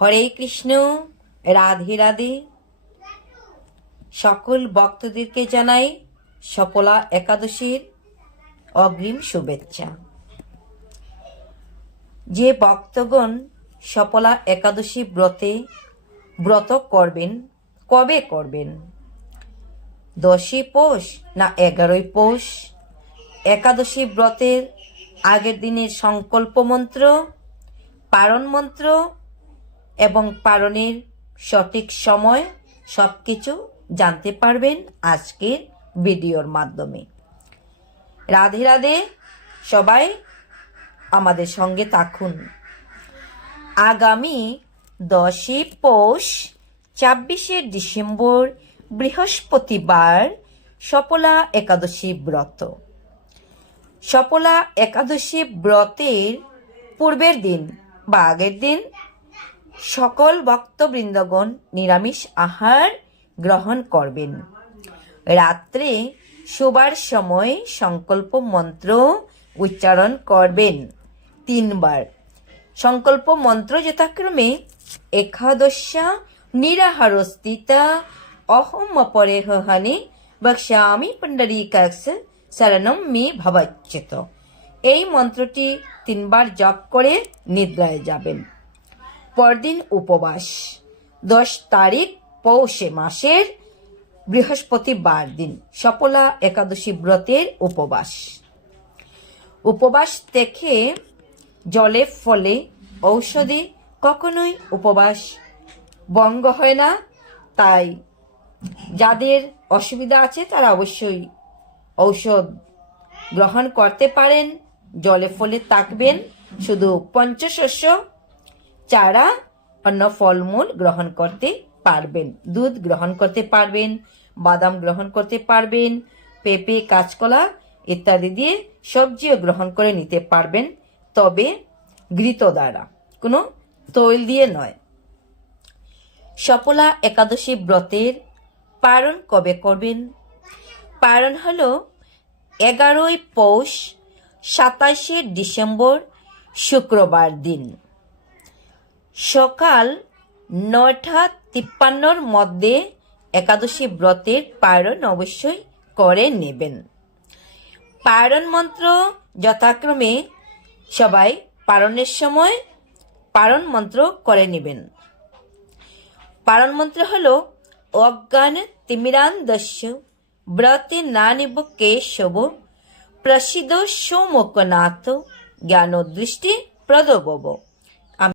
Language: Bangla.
হরে কৃষ্ণ, রাধে রাধে। সকল ভক্তদেরকে জানাই সফলা একাদশীর অগ্রিম শুভেচ্ছা। যে ভক্তগণ সফলা একাদশী ব্রতে ব্রত করবেন, কবে করবেন? দশই পৌষ না এগারোই পৌষ? একাদশী ব্রতের আগের দিনের সংকল্প মন্ত্র, পারণ মন্ত্র এবং পারণের সঠিক সময় সব কিছু জানতে পারবেন আজকের ভিডিওর মাধ্যমে। রাধে রাধে, সবাই আমাদের সঙ্গে থাকুন। আগামী দশই পৌষ, ছাব্বিশে ডিসেম্বর, বৃহস্পতিবার সফলা একাদশী ব্রত। সপলা একাদশী ব্রতের পূর্বের দিন বা আগের দিন সকল ভক্তবৃন্দগণ নিরামিষ আহার গ্রহণ করবেন। রাত্রে শোবার সময় সংকল্প মন্ত্র উচ্চারণ করবেন তিনবার। সংকল্প মন্ত্র যথাক্রমে একাদশা নিরাহারস্তিতা অহম অপরেহ হানি বক্ষ্যামি পুণ্ডরীকাক্ষ শরণম মে ভবচ্যুত। এই মন্ত্রটি তিনবার জপ করে নিদ্রায় যাবেন। পরদিন উপবাস। দশ তারিখ পৌষে মাসের বৃহস্পতিবার দিন সফলা একাদশী ব্রতের উপবাস। উপবাস থেকে জলে ফলে ঔষধে কখনোই উপবাস বঙ্গ হয় না। তাই যাদের অসুবিধা আছে, তারা অবশ্যই ঔষধ গ্রহণ করতে পারেন। জলে ফলে থাকবেন শুধু পঞ্চশস্য চারা অন্য ফলমূল গ্রহণ করতে পারবেন, দুধ গ্রহণ করতে পারবেন, বাদাম গ্রহণ করতে পারবেন, পেঁপে, কাঁচকলা ইত্যাদি দিয়ে সবজিও গ্রহণ করে নিতে পারবেন। তবে ঘৃত দ্বারা, কোনো তৈল দিয়ে নয়। সফলা একাদশী ব্রতের পারণ কবে করবেন? পালন হল এগারোই পৌষ সাতাশে ডিসেম্বর শুক্রবার দিন। সকাল নয়টা তিপ্পান্নর মধ্যে একাদশী ব্রতের পারণ অবশ্যই করে নেবেন। পারণ মন্ত্র যথাক্রমে সবাই পারণের সময় পারণ মন্ত্র করে নেবেন। পারণ মন্ত্র হল, অজ্ঞান তিমিরান দস্য, ব্রতে না নিব কেশব, প্রসিদ্ধ সৌমকনাথ, জ্ঞান দৃষ্টি প্রদবব।